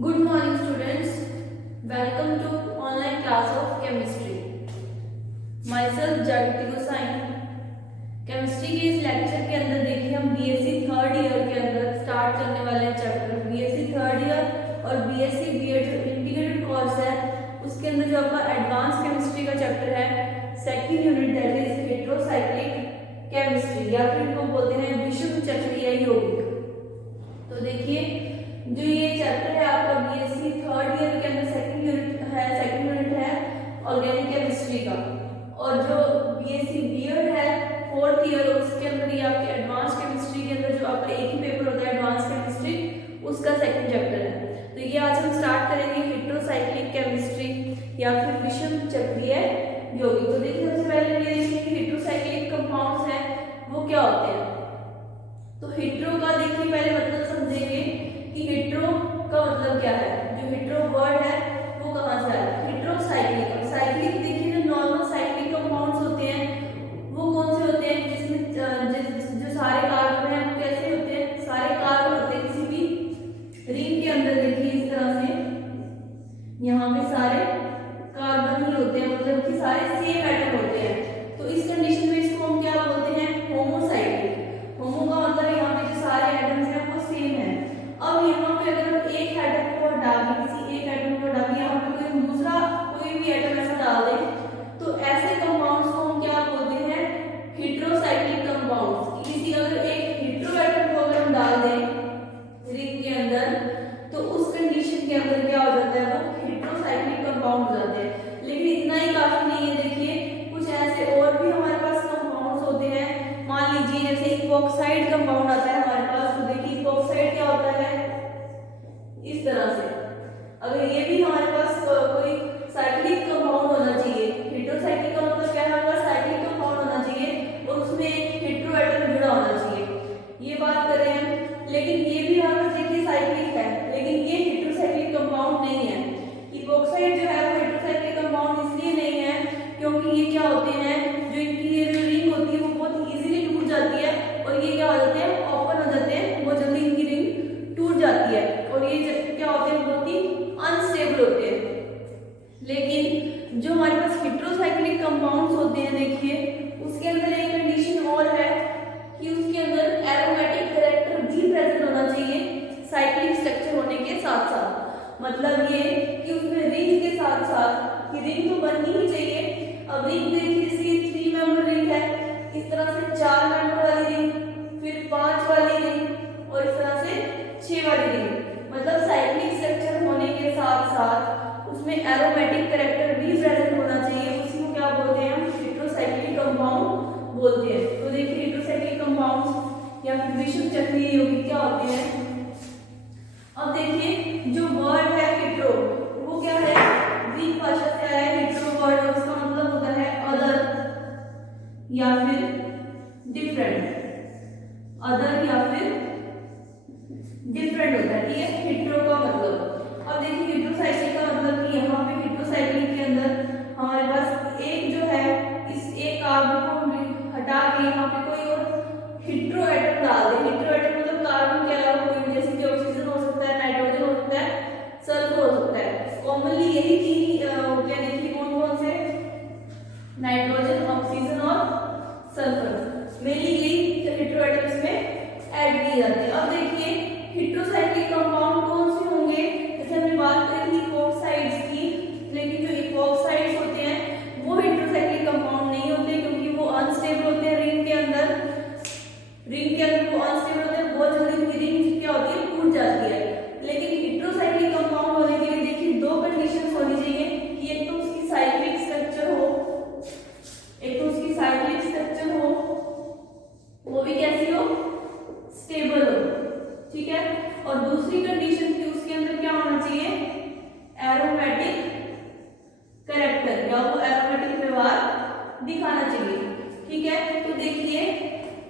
Good morning students. Welcome to online class of chemistry. Myself Jagati Gosain. Chemistry के इस lecture के अंदर देखिए हम बीएससी थर्ड ईयर के अंदर स्टार्ट करने वाले हैं चैप्टर बीएससी थर्ड ईयर और बीएससी बीएड जो इंटीग्रेटेड कोर्स है उसके अंदर जो आपका एडवांस केमिस्ट्री का चैप्टर है second unit that is heterocyclic chemistry या फिर इनको बोलते हैं विषम चक्रीय यौगिक। तो देखिए जो ये चैप्टर है आपका बीएससी थर्ड ईयर के अंदर सेकंड यूनिट है ऑर्गेनिक केमिस्ट्री का, और जो बीएससी बीएड है फोर्थ ईयर उसके अंदर ये आपके एडवांस केमिस्ट्री के अंदर जो आपका एक ही पेपर होता है एडवांस केमिस्ट्री उसका सेकंड चैप्टर है। तो ये आज हम स्टार्ट करेंगे हेटेरोसाइक्लिक केमिस्ट्री या फिर विषम चक्रीय यौगिक। तो देखिए सबसे पहले ये देखिए कि हेटेरोसाइक्लिक कंपाउंड्स हैं वो क्या होते हैं। तो हेटेरो का देखिए पहले मतलब समझेंगे कि हेटेरो का मतलब क्या है। जो हेटेरो वर्ड है वो कहाँ से आया, हेटेरोसाइक्लिक। साइक्लिक देखिए जो नॉर्मल साइक्लिक कंपाउंड्स होते हैं वो कौन से होते हैं जिसमें जो सारे कार्बन हैं वो कैसे होते हैं, सारे कार्बन होते हैं किसी भी रिंग के अंदर। देखिए इस तरह से यहाँ पे सारे कार्बन ही होते हैं, मतलब कि सारे सेम एटम होते हैं। तो इस कंडीशन में इसको हम क्या बोलते हैं, होमोसाइक्लिक। होमो का मतलब यहाँ पे जो सारे एटम्स हैं वो सेम है। अब यहाँ पे अगर हम एक एटम को हटा दें, किसी एक एटम को हटा दें, यहाँ पे कोई दूसरा कोई भी एटम ऐसा डाल दें तो ऐसे कंपाउंड्स को हम क्या बोलते हैं, हेटेरोसाइक्लिक कंपाउंड्स। किसी अगर एक हेटेरो एटम को अगर हम डाल दें रिंग के अंदर तो उस कंडीशन के अंदर क्या हो जाता है, वो हेटेरोसाइक्लिक कंपाउंड हो जाते हैं। लेकिन इतना ही काफी नहीं है, देखिए कुछ ऐसे और भी हमारे पास कंपाउंड्स होते हैं। मान लीजिए जैसे इपॉक्साइड कंपाउंड आता है हमारे पास, तो देखिए इपॉक्साइड क्या होता है इस तरह से। अगर ये भी हमारे पास कोई साइक्लिक कंपाउंड होना चाहिए, हेटेरोसाइक्लिक का मतलब क्या है, हमारे पास साइक्लिक कंपाउंड होना चाहिए और उसमें एक हेटेरो एटम जुड़ा होना चाहिए, ये बात कर रहे हैं। लेकिन ये भी हमारे पास देखिए साइक्लिक है, लेकिन ये हेटेरोसाइक्लिक कंपाउंड नहीं है। इपॉक्साइड जो है वो हेटेरोसाइक्लिक कंपाउंड इसलिए नहीं है क्योंकि ये क्या होते हैं, जो इनकी ये जो रिंग होती है वो बहुत इजीली टूट जाती है और ये क्या हो जाते हैं, ओपन हो जाते हैं, बहुत जल्दी इनकी रिंग टूट जाती है और ये क्या होते हैं, बहुत ही अनस्टेबल होते हैं। लेकिन जो हमारे पास हेटेरोसाइक्लिक कंपाउंड्स होते हैं देखिए उसके अंदर एक कंडीशन और है कि उसके अंदर एरोमेटिक कैरेक्टर भी प्रेजेंट होना चाहिए साइक्लिक स्ट्रक्चर होने के साथ साथ। मतलब ये कि उसमें रिंग के साथ साथ कि रिंग तो बननी ही चाहिए। अब रिंग देखिए जैसे 3 मेंबर रिंग है, इस तरह से 4 मेंबर वाली रिंग, फिर 5 वाली रिंग और इस तरह से 6 वाली रिंग। मतलब साइक्लिक स्ट्रक्चर होने के साथ साथ उसमें एरोमेटिक कैरेक्टर भी प्रेजेंट होना चाहिए। उसी को क्या बोलते हैं, हम हेटेरोसाइक्लिक कंपाउंड बोलते हैं। तो देखिए हेटेरोसाइक्लिक कंपाउंड्स या फिर विषम चक्रीय यौगिक क्या होते हैं। अब देखिए जो वर्ड है हेटेरो वो क्या है, ग्रीक भाषा से आया है हेटेरो वर्ड, और उसका मतलब होता है अदर या फिर डिफरेंट। अदर या फिर डिफरेंट होता है, ठीक है, हेटेरो का मतलब। अब देखिए हेटेरोसाइक्लिक का मतलब कि यहाँ पे हेटेरोसाइक्लिक के अंदर हमारे पास एक जो है इस एक कार्बन को हम हटा के यहाँ पे कोई और हेटेरो एटम डाल दें। हेटेरो एटम मतलब कार्बन के अलावा कोई, जैसे कि ऑक्सीजन हो सकता है, नाइट्रोजन हो सकता है, सल्फर हो सकता है। कॉमनली यही तीन क्या देखिए कौन कौन से, नाइट्रोजन, ऑक्सीजन और सल्फर, मेनली यही हेटेरो एटम्स में ऐड किए जाते हैं। अब देखिए हेटेरोसाइक्लिक कंपाउंड कौन से होंगे, जैसे हमने बात करी थी इपॉक्साइड्स की, लेकिन जो इपॉक्साइड्स होते हैं वो हेटेरोसाइक्लिक कंपाउंड नहीं होते क्योंकि वो अनस्टेबल होते हैं रिंग के अंदर। रिंग के अंदर वो अनस्टेबल होते हैं, बहुत जल्दी उनकी रिंग क्या होती है, टूट जाती है। लेकिन हेटेरोसाइक्लिक कंपाउंड होने के लिए देखिए 2 कंडीशंस होनी चाहिए कि एक तो उसकी साइक्लिक स्ट्रक्चर हो, एक तो उसकी साइक्लिक स्ट्रक्चर हो, वो भी कैसी हो, स्टेबल हो, ठीक है। और दूसरी कंडीशन की उसके अंदर क्या होना चाहिए, एरोमेटिक कैरेक्टर या वो एरोमेटिक व्यवहार दिखाना चाहिए, ठीक है। तो देखिए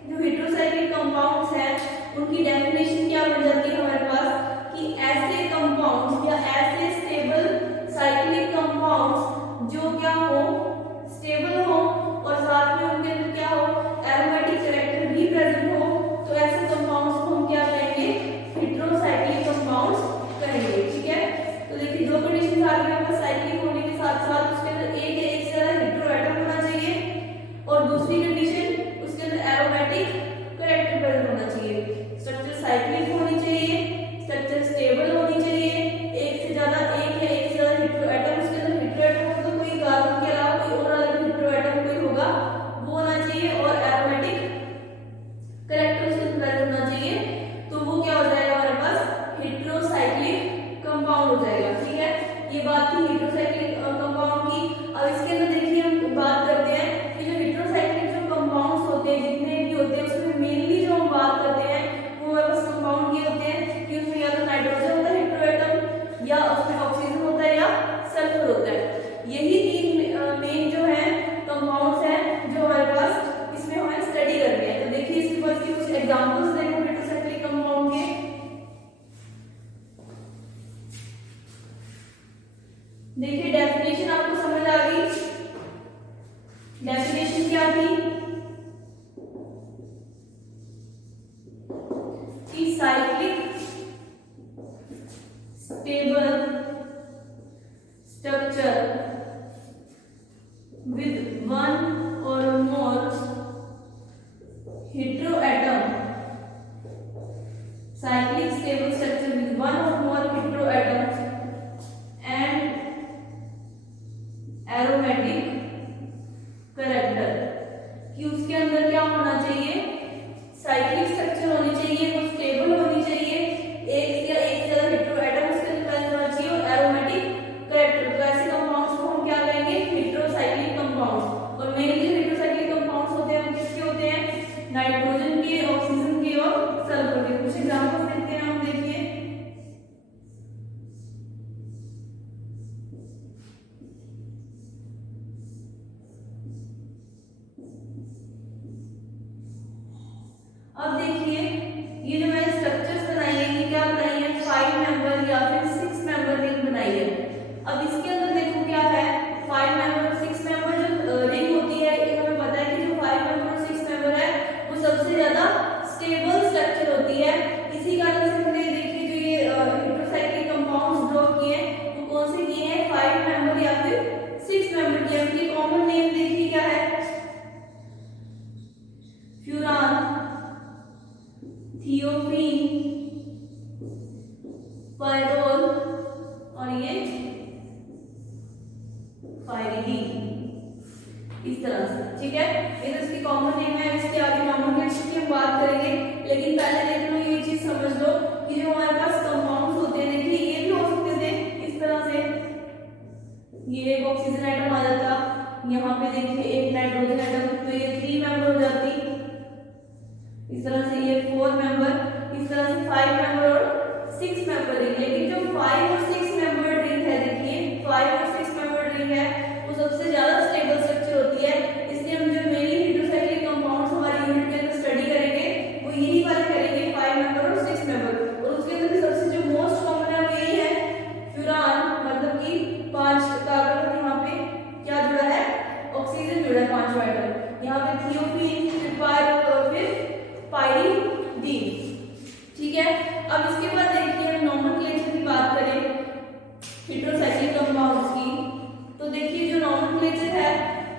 जो हेटेरोसाइक्लिक कंपाउंड्स हैं उनकी डेफिनेशन क्या बन जाती है हमारे पास कि ऐसे कंपाउंड्स या ऐसे स्टेबल साइक्लिक कंपाउंड्स जो क्या हो, स्टेबल हो और साथ में उनके अंदर क्या हो, एरोमेटिक कैरेक्टर भी प्रेजेंट हो, तो ऐसे कंपाउंड्स को हम क्या कहेंगे, हेटेरोसाइक्लिक कंपाउंड्स कहेंगे, ठीक है। देखिए डेफिनेशन आपको समझ आ गई। डेफिनेशन क्या थी कि cyclic stable structure with one or more heteroatom, cyclic stable structure with one or more heteroatoms and aromatic character, कि उसके अंदर क्या होना चाहिए, साइक्लिक स्ट्रक्चर होनी चाहिए, वो स्टेबल होनी चाहिए, एक या एक से ज्यादा हेटेरोएटम उसके अंदर प्रेजेंट होना चाहिए और एरोमेटिक कैरेक्टर। तो ऐसे कंपाउंड्स को हम क्या कहेंगे, हेटेरोसाइक्लिक कंपाउंड्स। और मेनली जो हेटेरोसाइक्लिक कंपाउंड्स होते हैं वो किसके होते हैं, नाइट्रोजन के, ऑक्सीजन के और सल्फर के। कुछ एग्जांपल्स देखते हैं हम, देखिए अब देखिए ये जो मैंने स्ट्रक्चर्स बनाई है ये क्या बनाई है, 5 मेंबर या फिर 6 मेंबर रिंग बनाई है। अब इसके अंदर देखो क्या है, 5 मेंबर और 6 मेंबर जो रिंग होती है, ये हमें पता है कि जो 5 मेंबर और 6 मेंबर है वो सबसे ज्यादा स्टेबल स्ट्रक्चर होती है। इसी कारण से हमने देखिए जो ये हेटेरोसाइक्लिक कंपाउंड्स ड्रॉ किए हैं वो कौन से किए हैं, 5 मेंबर या फिर 6 मेंबर किए हैं। इनकी कॉमन नेम देखिए क्या है, फ्यूरान, थियोफीन, पायरोल और ये पायरीडीन, इस तरह से। ठीक है, ये तो इसकी कॉमन नेम है। इसके आगे नॉमेनक्लेचर की हम बात करेंगे, लेकिन पहले देख लो ये चीज समझ लो कि जो हमारे पास कंपाउंड्स होते हैं, देखिए ये भी हो सकते थे इस तरह से, ये एक ऑक्सीजन एटम आ जाता, यहाँ पे देखिए एक नाइट्रोजन एटम, तो ये 3 मेंबर हो जाती, इस तरह से ये 4 मेंबर, इस तरह से 5 मेंबर और 6 मेंबर रिंग। लेकिन जो 5 और 6 मेंबर रिंग है, देखिए 5 और 6 मेंबर रिंग है वो सबसे ज्यादा स्टेबल स्ट्रक्चर होती है। इसलिए हम जो मेनली हेटेरोसाइक्लिक कंपाउंड्स हमारे यूनिट के अंदर स्टडी करेंगे वो यही वाले करेंगे, 5 मेंबर और 6 मेंबर। और उसके अंदर सबसे जो मोस्ट कॉमन है वो यही है फ्यूरान, मतलब कि 5 कार्बन, यहाँ पे क्या जुड़ा है, ऑक्सीजन जुड़ा है 5वां एटम, यहाँ पे थियोफीन, फिर पायरोल और फिर पायरीडीन। ठीक है, अब इसके बाद देखिए हम नॉमेनक्लेचर की बात करें हेटेरोसाइक्लिक कंपाउंड्स की, तो देखिए जो नॉमेनक्लेचर है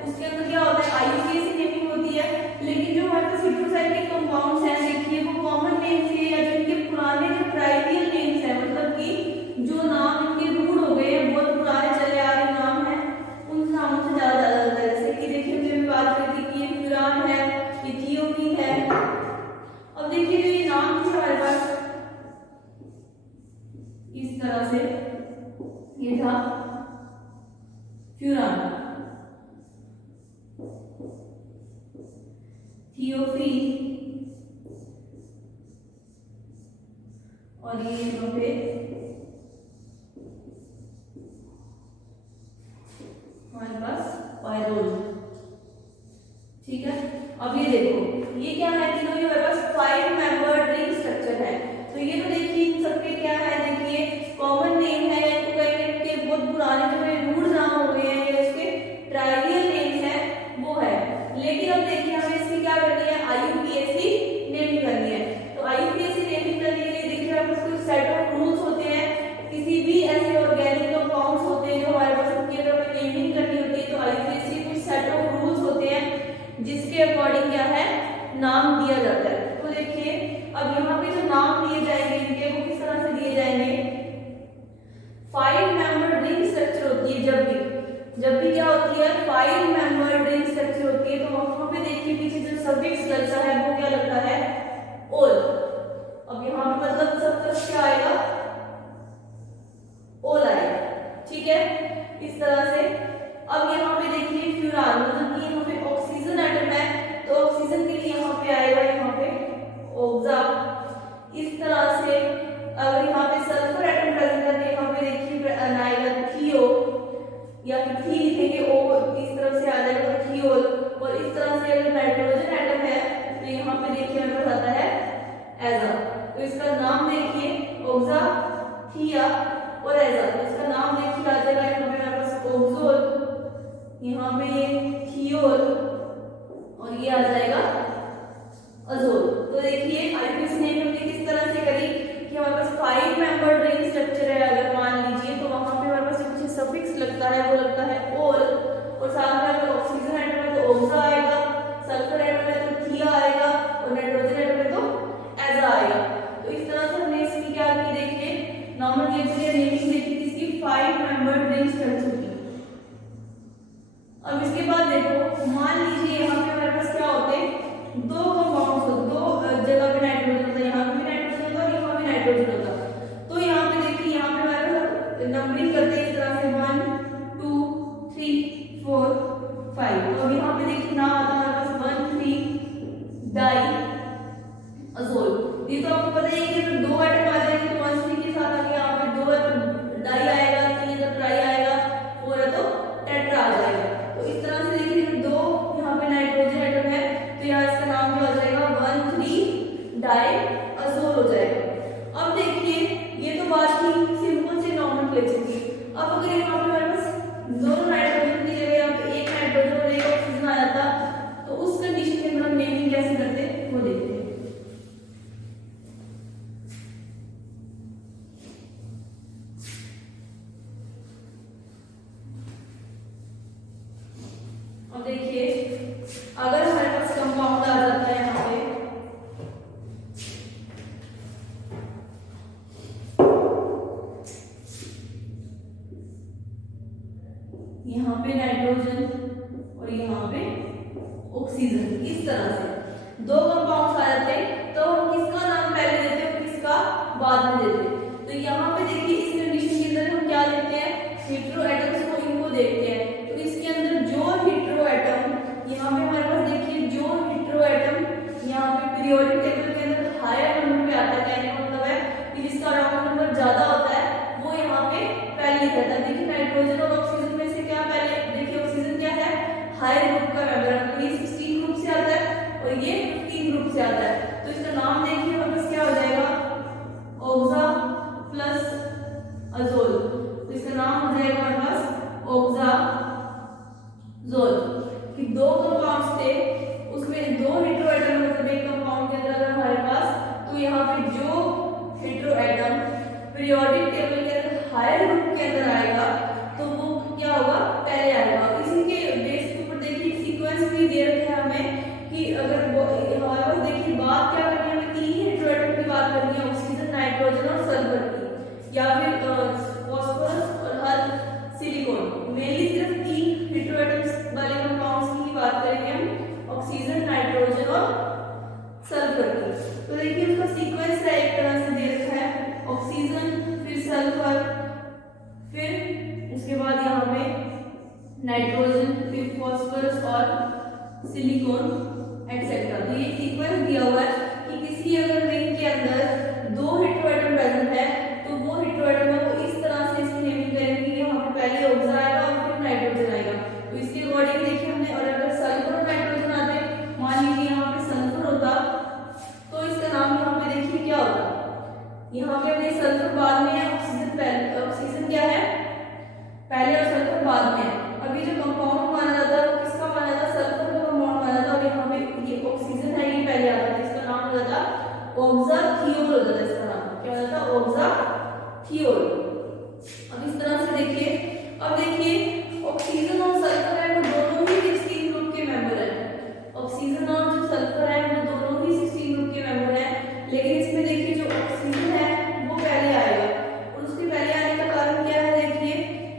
उसके अंदर क्या होता है, आईयूसीएन नेमिंग होती है। लेकिन जो हमारे पास हेटेरोसाइक्लिक कंपाउंड्स हैं देखिए वो कॉमन नेम से या जो इनके पुराने जो ट्राइवियल नेम्स हैं, मतलब कि जो नाम इनके रूढ़ हो गए हैं, बहुत पुराने चले आ रहे नाम हैं, उन नामों से ज्यादा होता है। जैसे कि देखिए हमने बात करी थी कि ये फ्यूरान है, ये थियोफीन है। अब देखिए जो ये नाम थे हमारे पास इस तरह से, ये था फ्यूरान, थियोफीन और ये यहाँ पे हमारे पास पायरोल। ठीक है, अब ये देखो ये क्या है कि ये हमारे पास 5 मेंबर रिंग स्ट्रक्चर है। तो ये तो देखिए इन सबके क्या है, देखिए कॉमन नेम है, तो कहीं के बहुत पुराने जो है रूढ़ नाम हो गए हैं या इसके ट्राइवियल नेम्स है वो है। लेकिन अब देखिए हमें इसकी क्या करनी है, आईयूपीएसी नेमिंग करनी है। तो आईयूपीएसी नेमिंग करने के लिए देखिए हमारे पास कुछ सेट ऑफ रूल्स होते हैं। किसी भी ऐसे ऑर्गेनिक कंपाउंड्स होते हैं जो हमारे पास उनकी अगर हमें नेमिंग करनी होती है तो आईयूपीएसी कुछ सेट ऑफ रूल्स होते हैं जिसके अकॉर्डिंग क्या है, नाम दिया जाता है। तो देखिए अब यहाँ पे जो नाम दिए जाएंगे इनके वो किस तरह से दिए जाएंगे, 5 मेंबर रिंग स्ट्रक्चर होती है जब भी क्या होती है, 5 मेंबर रिंग स्ट्रक्चर होती है, तो वहां पे देखिए पीछे जो सफिक्स लगता है वो क्या लगता है, ओल। अब यहाँ पे मतलब सब तरफ क्या आएगा, ओल आएगा। ठीक है, इस तरह से। अब यहाँ पे देखिए फ्यूरान, मतलब कि यहाँ पे ऑक्सीजन एटम है तो ऑक्सीजन के लिए यहाँ पे आएगा, यहाँ पे ऑक्सा। इस तरह से अगर यहाँ पे सल्फर एटम प्रेजेंट है तो यहाँ पे देखिए आएगा थियो, या फिर थी लिखेंगे ओ, इस तरफ से आ जाएगा तो थियोल। और इस तरह से अगर नाइट्रोजन एटम है तो यहाँ पे देखिए हमारे पास आता है एजा। तो इसका नाम देखिए थिया और एजा। तो इसका नाम देखिए आ जाएगा यहाँ पे हमारे पास ओक्सोल, यहाँ पे ये थियोल और ये आ जाएगा अजोल। तो देखिए आईपीसी ने हमने किस तरह से करी कि हमारे पास 5 मेंबर्ड रिंग स्ट्रक्चर है अगर मान लीजिए, तो वहां पे हमारे पास कुछ सफिक्स लगता है, वो लगता है ओल, और साथ में अगर ऑक्सीजन एटम है तो ओक्सा आएगा, सल्फर एटम है तो थिया आएगा और नाइट्रोजन एटम है तो एजा आएगा। तो इस तरह से हमने इसकी क्या की देखिए नॉमेनक्लेचर या नेमिंग देखी थी इसकी 5 मेंबर्ड रिंग स्ट्रक्चर की। अब इसके बाद देखो मान लीजिए यहाँ पे हमारे पास क्या होते हैं दो कंपाउंड्स, दो जगह पे नाइट्रोजन होता है, यहाँ पे भी नाइट्रोजन होता है और यहाँ पे नाइट्रोजन होता है। तो यहाँ पे देखिए यहाँ पे हमारे पास नंबरिंग करते हैं इस तरह से 1 2 3 4 5। तो अब यहाँ पे देखिए नाम आता है हमारे पास 1,3 डाई अजोल। ये तो आपको पता है कि अगर दो एटम आ जाएंगे तो 1,3 के साथ आगे यहाँ पे 2 है तो डाई आएगा, 3 है तो ट्राई आएगा, 4 है तो टेट्रा आ जाएगा। तो इस तरह से देखिए दो यहाँ पे नाइट्रोजन एटम है तो यहाँ इसका नाम क्या हो जाएगा 1,3 डाई अजोल हो जाएगा। अब देखिए ये तो बात थी सिंपल से नॉमेनक्लेचर की। अब अगर यहाँ पे हमारे पास दोनों नाइट्रोजन की जगह यहाँ पे एक नाइट्रोजन और एक ऑक्सीजन आ जाता तो उस कंडीशन के अंदर हम नेमिंग कैसे करते वो देखते हैं। अब देखिए अगर हमारे पास कंपाउंड आ जाता है यहाँ पे नाइट्रोजन और यहाँ पे ऑक्सीजन, इस तरह से दो कंपाउंड्स आ जाते हैं तो हम किसका नाम पहले देते हैं किसका बाद में देते हैं। तो यहाँ पे देखिए इस कंडीशन के अंदर हम क्या लेते हैं हेटेरो एटम्स को, इनको देखते हैं। तो इसके अंदर जो हेटेरो एटम यहाँ पे हमारे पास देखिए जो हेटेरो एटम यहाँ पे पीरियोडिक टेबल के अंदर हायर नंबर पे आता है, कहने का मतलब है कि जिसका राउंड नंबर ज्यादा होता है वो यहाँ पे पहले रहता है। देखिए नाइट्रोजन और ऑक्सीजन में से क्या पहले देखिए ऑक्सीजन क्या है हायर ग्रुप का मेंबर है, तो ये 16 ग्रुप से आता है और ये 15 ग्रुप से आता है। तो इसका नाम देखिए हमारे पास क्या हो जाएगा ऑक्सा प्लस अजोल। तो इसका नाम हो जाएगा हमारे पास ऑक्सा जोल। कि दो कंपाउंड्स थे उसमें दो हेटेरो एटम मतलब एक कंपाउंड के अंदर अगर हमारे पास, तो यहाँ पे जो हेटेरो एटम पीरियोडिक टेबल के अंदर हायर ग्रुप के अंदर आएगा तो वो क्या होगा पहले आएगा। इसी के बेस के ऊपर देखिए सीक्वेंस भी दे रखा है हमें कि अगर हमारे पास देखिए बात क्या करनी है, हमें तीन हेटेरो एटम की बात करनी है ऑक्सीजन नाइट्रोजन और सल्फर की, या फिर फास्फोरस और हर सिलिकॉन। मेनली सिर्फ तीन हेटेरो एटम्स वाले कंपाउंड्स की बात करेंगे हम ऑक्सीजन नाइट्रोजन और सल्फर की। तो देखिए उसका सीक्वेंस है एक तरह से दे रखा है ऑक्सीजन फिर सल्फर फिर उसके बाद यहाँ पे नाइट्रोजन फिर फास्फोरस और सिलिकॉन एक्सेट्रा। तो ये सीक्वेंस दिया हुआ है कि किसी अगर रिंग के अंदर दो हेटेरो एटम प्रेजेंट है तो वो हेटेरो एटम है वो इस तरह से इसकी नेमिंग करेंगे, यहाँ पे पहले ऑक्सीजन आएगा और फिर नाइट्रोजन आएगा। तो इसके अकॉर्डिंग देखिए हमने, और अगर सल्फर और नाइट्रोजन आते मान लीजिए यहाँ पे सल्फर होता तो इसका नाम यहाँ पे देखिए क्या होता, यहाँ पे अपने सल्फर बाद में है ऑक्सीजन पहले, ऑक्सीजन क्या है पहले और सल्फर बाद में है। अभी जो कंपाउंड माना जाता है वो किसका माना जाता है सल्फर का कंपाउंड माना जाता है, और यहाँ पे ये ऑक्सीजन है ये पहले आता है, इसका नाम हो जाता ऑक्साथियोल हो जाता है, इसका नाम क्या हो जाता ऑक्साथियोल। अब इस तरह से देखिए, अब देखिए ऑक्सीजन और सल्फर है वो दोनों ही 16 ग्रुप के मेंबर हैं, ऑक्सीजन और जो सल्फर है वो दोनों ही 16 ग्रुप के मेंबर हैं। लेकिन इसमें देखिए जो ऑक्सीजन है वो पहले आएगा, और उसके पहले आने का कारण क्या है देखिए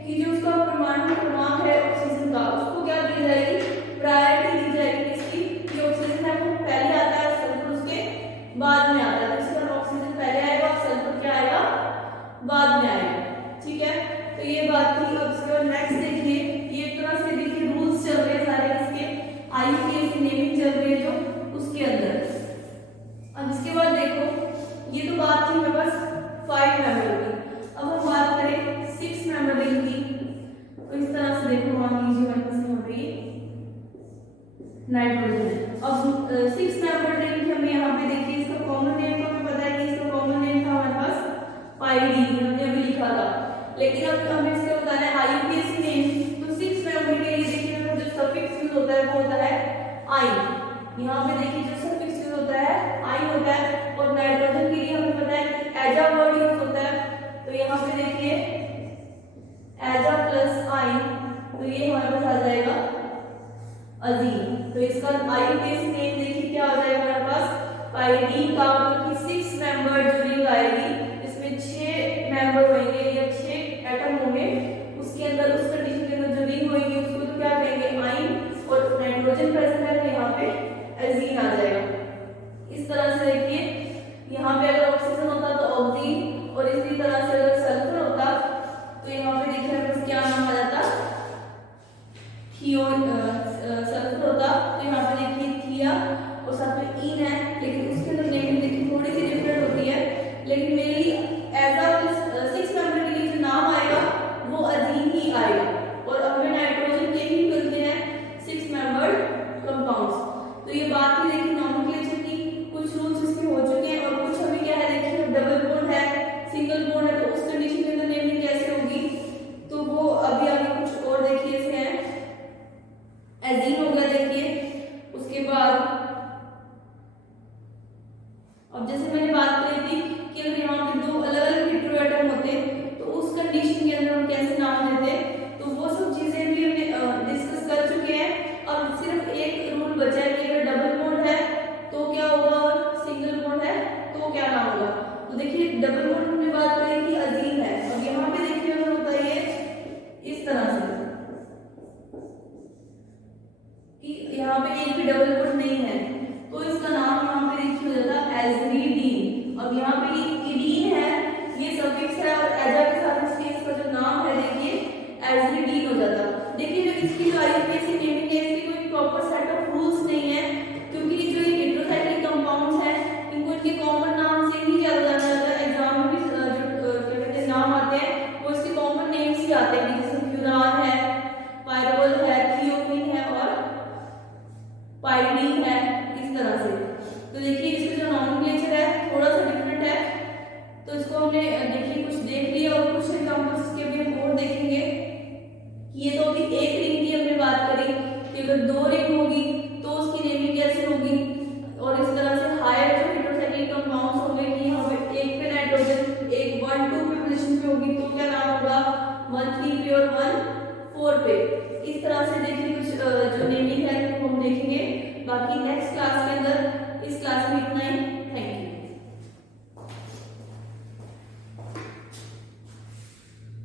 कि जो उसका परमाणु क्रमांक है ऑक्सीजन का उसको क्या दी जाएगी प्रायोरिटी दी जाएगी इसकी, कि ऑक्सीजन है वो पहले आता है सल्फर उसके बाद में आता है। तो इसका ऑक्सीजन पहले आएगा और सल्फर क्या आएगा बाद में आएगा, ठीक है। तो ये बात थी। अब इसके बाद नेक्स्ट देखिए, ये एक तरह से देखिए रूल्स चल रहे हैं सारे इसके आईयूपीएसी नेमिंग चल रही है जो उसके अंदर। अब इसके बाद देखो ये तो बात थी मेरे पास 5 मेंबर की, अब हम बात करें 6 मेंबर की। तो इस तरह से देखो मान लीजिए हमारे पास यहाँ पे नाइट्रोजन है। अब 6 मेंबर रिंग हमें यहाँ पे देखिए इसका कॉमन नेम तो हमें पता है कि इसका कॉमन नेम था हमारे पास पाईडी, हमने लेकिन अब हमें इससे बताना है IUPAC नेम। तो 6 मेंबर के लिए देखिए जो सफिक्स यूज होता है वो होता है आई। यहाँ पे देखिए जो सफिक्स यूज होता है आई होता है। और नाइट्रोजन के लिए हमें पता है कि एजा वर्ड यूज होता है। तो यहाँ पे देखिए एजा प्लस आई, तो ये हमारे पास आ जाएगा अजीम। तो इसका IUPAC नेम देखिए क्या हो जाएगा हमारे पास पाइरीडीन का, मतलब कि 6 मेंबर जो रिंग आएगी इसमें 6 मेंबर होंगे या 6 एटम होंगे, उसके अंदर उस कंडीशन के अंदर जो रिंग होगी उसको तो क्या कहेंगे आइन, और नाइट्रोजन प्रेजेंट है तो यहाँ पे एजीन आ जाएगा। इस तरह से देखिए यहाँ पे अगर ऑक्सीजन होता तो ऑक्सीन, और इसी तरह से अगर सल्फर होता तो यहाँ पे देखिए हमें क्या नाम आ जाता सल्फर होता। तो यहाँ पे देखिए थिया और साथ में ईन है, लेकिन उसके अंदर नेम देखिए थोड़ी सी डिफरेंट होती है, लेकिन मेनली एज अ 6 मेंबर के लिए जो नाम आएगा वो अजीम ही आएगा। और हमें नाइट्रोजन के ही मिलते हैं 6 मेंबर कंपाउंड्स। तो ये बात ही देखिए नॉमेनक्लेचर की, कुछ रूल्स इसके हो चुके हैं और कुछ हमें क्या है देखिए डबल बॉन्ड है, सिंगल बॉन्ड है, तो उस कंडीशन के अंदर नेमिंग कैसे होगी तो वो अभी आगे कुछ और देखिए इसके हैं। एजीन हो गया देखिए, उसके बाद अब जैसे मैंने बात करी थी कि अगर यहाँ पे दो अलग अलग हेटेरोएटम होते तो उस कंडीशन के अंदर हम कैसे नाम देते, तो वो सब चीजें भी हमने डिस्कस कर चुके हैं। अब सिर्फ एक रूल बचा है कि अगर डबल बॉन्ड है तो क्या होगा और सिंगल बॉन्ड है तो क्या नाम होगा। तो देखिए डबल बॉन्ड हमने बात करी कि अजीम है, अब यहाँ पे देखिए अगर होता है इस तरह से कि यहाँ पे एक भी डबल बॉन्ड नहीं है तो इसका नाम यहाँ पे देखिए हो जाता है एजरीडीन। अब यहाँ पे इडीन है, ये सफिक्स है और एजा के साथ इसके इसका जो नाम है देखिए एजरीडीन हो जाता। देखिए जो इसकी जो IUPAC नेमिंग है इसकी कोई प्रॉपर सेट ऑफ रूल्स नहीं है, क्योंकि जो ये हेटेरोसाइक्लिक कंपाउंड्स हैं इनको इनके कॉमन नाम से ही ज्यादा जाना जाता है। एग्जाम में भी जो क्या कहते हैं नाम आते हैं वो इसके कॉमन नेम्स ही आते हैं, जैसे फ्यूरान है, पायरोल है, थियोफिन है और पाइरीडीन है, इस तरह से। तो देखिए इसका जो नॉमेनक्लेचर है थोड़ा सा डिफरेंट है, तो इसको हमने देखिए कुछ देख लिया और कुछ एग्जांपल्स के भी हम और देखेंगे। ये तो अभी एक रिंग की हमने बात करी कि अगर 2 रिंग होगी तो उसकी नेमिंग कैसे होगी, और इस तरह से हायर जो हेटेरोसाइक्लिक कंपाउंड्स होंगे कि यहाँ पे एक पे नाइट्रोजन एक 1 2 पे पोजीशन पे होगी तो क्या नाम होगा 1 3 पे और 1 4 पे। इस तरह से देखिए कुछ जो नेमिंग है वो हम देखेंगे। बाकी नेक्स्ट क्लास